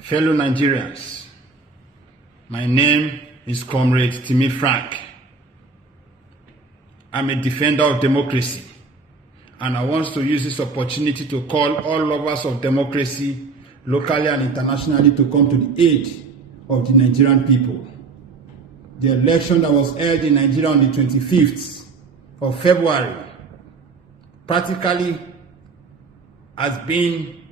Fellow Nigerians, my name is Comrade Timi Frank. I'm a defender of democracy, and I want to use this opportunity to call all lovers of democracy, locally and internationally, to come to the aid of the Nigerian people. The election that was held in Nigeria on the 25th of February practically has been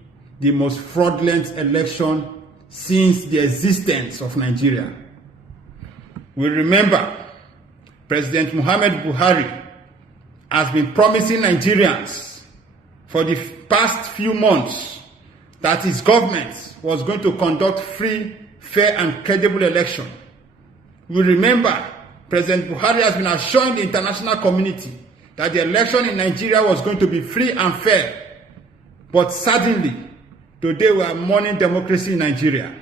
the most fraudulent election since the existence of Nigeria. We remember President Muhammad Buhari has been promising Nigerians for the past few months that his government was going to conduct free, fair, and credible election. We remember President Buhari has been assuring the international community that the election in Nigeria was going to be free and fair. But suddenly, today we are mourning democracy in Nigeria.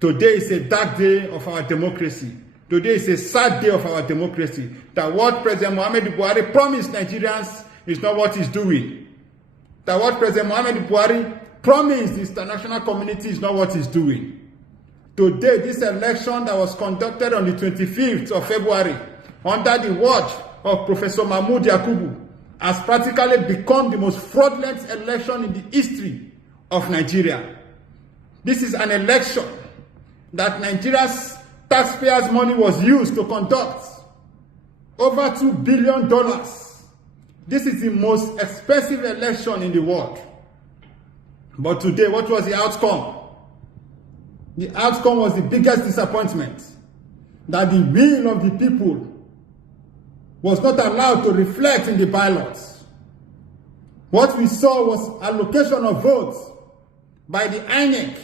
Today is a dark day of our democracy. Today is a sad day of our democracy. That what President Muhammad Buhari promised Nigerians is not what he's doing. That what President Muhammad Buhari promised the international community is not what he's doing. Today, this election that was conducted on the 25th of February under the watch of Professor Mahmoud Yakubu has practically become the most fraudulent election in the history of Nigeria. This is an election that Nigeria's taxpayers' money was used to conduct. Over $2 billion. This is the most expensive election in the world. But today, what was the outcome? The outcome was the biggest disappointment, that the will of the people was not allowed to reflect in the ballots. What we saw was allocation of votes by the INEC,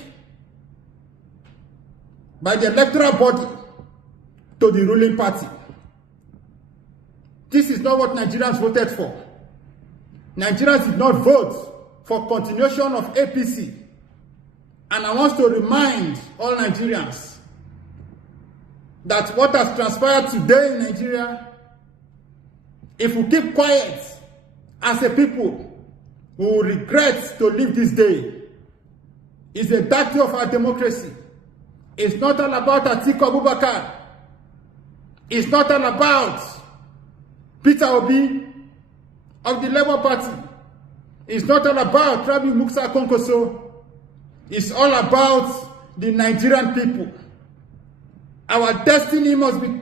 by the electoral body, to the ruling party. This is not what Nigerians voted for. Nigerians did not vote for continuation of APC. And I want to remind all Nigerians that what has transpired today in Nigeria, if we keep quiet as a people, we will regret to live this day. It's a dark day of our democracy. It's not all about Atiku Abubakar. It's not all about Peter Obi of the Labour Party. It's not all about Rabi Musa Konkoso. It's all about the Nigerian people. Our destiny must be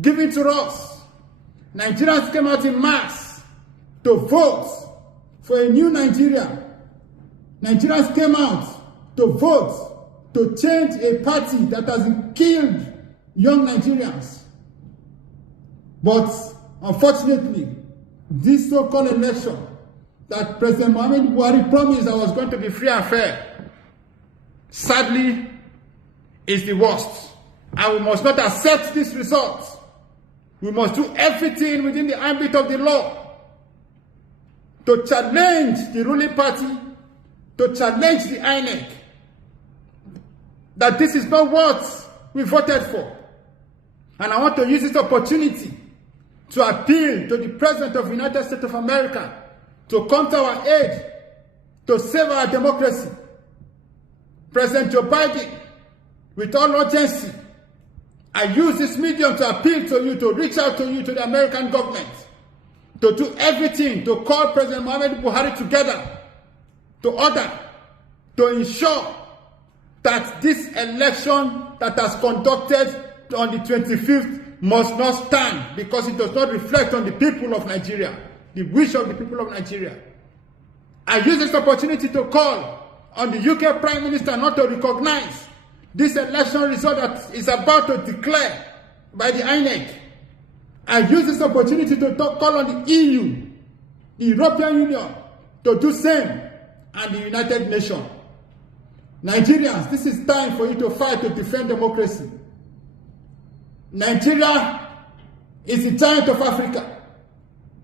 given to us. Nigerians came out in mass to vote for a new Nigeria. Nigerians came out to vote to change a party that has killed young Nigerians. But unfortunately, this so-called election that President Muhammad Buhari promised that was going to be free and fair, sadly, is the worst. And we must not accept this result. We must do everything within the ambit of the law to challenge the ruling party, to challenge the INEC, that this is not what we voted for. And I want to use this opportunity to appeal to the President of the United States of America to come to our aid, to save our democracy. President Joe Biden, with all urgency, I use this medium to appeal to you, to reach out to you, to the American government, to do everything to call President Muhammad Buhari together, to order, to ensure that this election that has conducted on the 25th must not stand, because it does not reflect on the people of Nigeria, the wish of the people of Nigeria. I use this opportunity to call on the UK Prime Minister not to recognize this election result that is about to declare by the INEC. I use this opportunity to call on the EU, the European Union, to do same, and the United Nations. Nigerians, this is time for you to fight to defend democracy. Nigeria is the giant of Africa.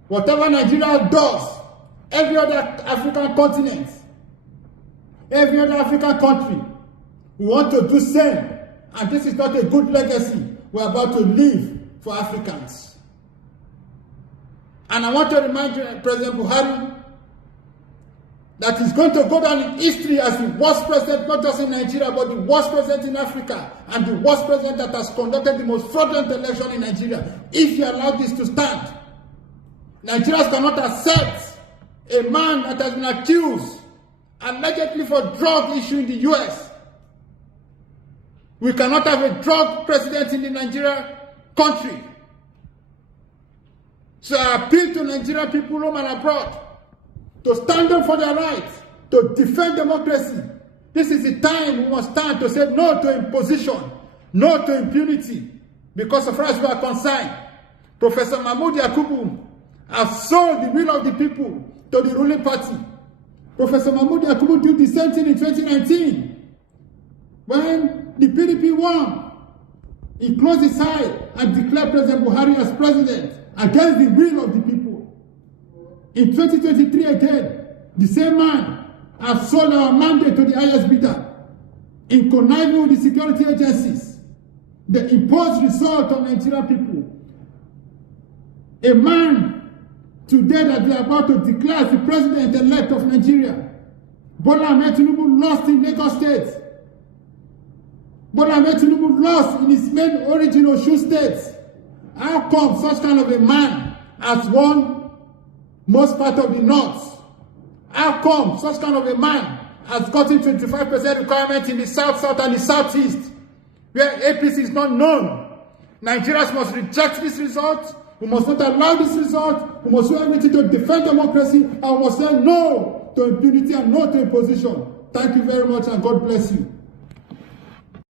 Whatever Nigeria does, every other African continent, every other African country, we want to do same. And this is not a good legacy we're about to leave for Africans. And I want to remind you, President Buhari, that is going to go down in history as the worst president, not just in Nigeria, but the worst president in Africa, and the worst president that has conducted the most fraudulent election in Nigeria. If you allow this to stand, Nigerians cannot accept a man that has been accused allegedly for drug issue in the US. We cannot have a drug president in the Nigeria country. So I appeal to Nigerian people home and abroad to stand up for their rights, to defend democracy. This is the time we must stand to say no to imposition, no to impunity. Because as far as we are concerned, Professor Mahmoud Yakubu has sold the will of the people to the ruling party. Professor Mahmoud Yakubu did the same thing in 2019. When the PDP won, he closed his eye and declared President Buhari as president against the will of the people. In 2023 again, the same man has sold our mandate to the highest bidder in conniving with the security agencies. The imposed result on Nigerian people. A man today that we are about to declare as the president-elect of Nigeria, Bola Ahmed Tinubu, lost in Lagos State. Bola Ahmed Tinubu lost in his main origin Osun State. How come such kind of a man has won most part of the north? How come such kind of a man has gotten 25% requirement in the south and the southeast, where APC is not known? Nigerians must reject this result. We must not allow this result. We must do everything to defend democracy, and we must say no to impunity and no to imposition. Thank you very much, and God bless you.